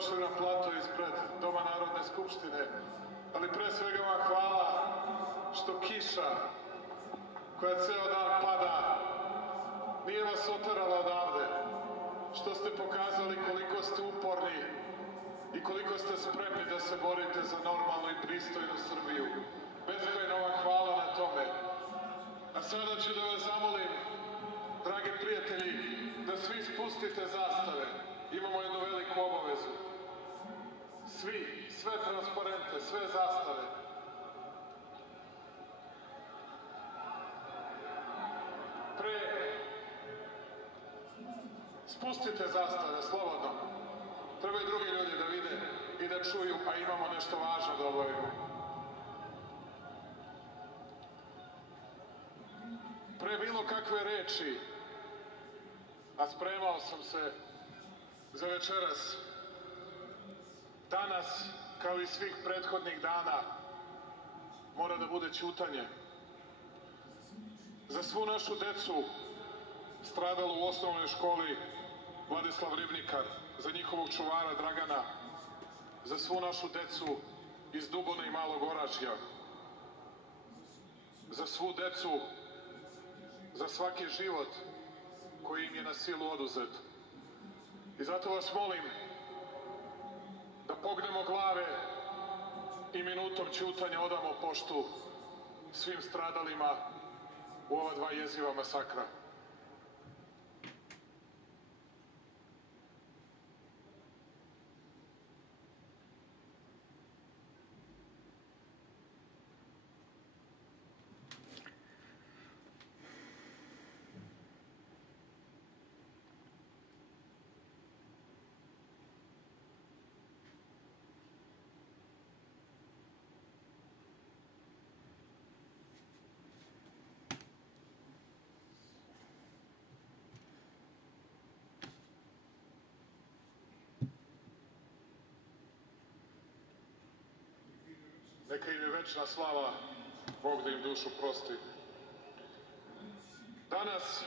došli na plato ispred Doma Narodne skupštine, ali pre svega vam hvala što kiša koja ceo dan pada nije vas oterala odavde, što ste pokazali koliko ste uporni i koliko ste spremni da se borite za normalnu i pristojnu Srbiju. Bezbrojno vam hvala na tome. A sada ću da vas zamolim, dragi prijatelji, da svi spustite zastave. Imamo jednu veliku obavezu. Svi, sve transparente, sve zastave. Spustite zastave, slobodno. Treba i drugi ljudi da vide i da čuju, a imamo nešto važno da obavimo. Pre bilo kakve reči, a spremao sam se za večeras, danas, kao i svih prethodnih dana, mora da bude ćutanje. Za svu našu decu stradalu u osnovnoj školi Vladislav Ribnikar, za njihovog čuvara Dragana, za svu našu decu iz Dubone i Malog Oražja, za svu decu, za svaki život koji im je na silu oduzet. I zato vas molim da pognemo glave i minutom ćutanja odamo poštu svim stradalima u ova dva jeziva masakra. Neka im je večna slava, Bog da im dušu prosti. Danas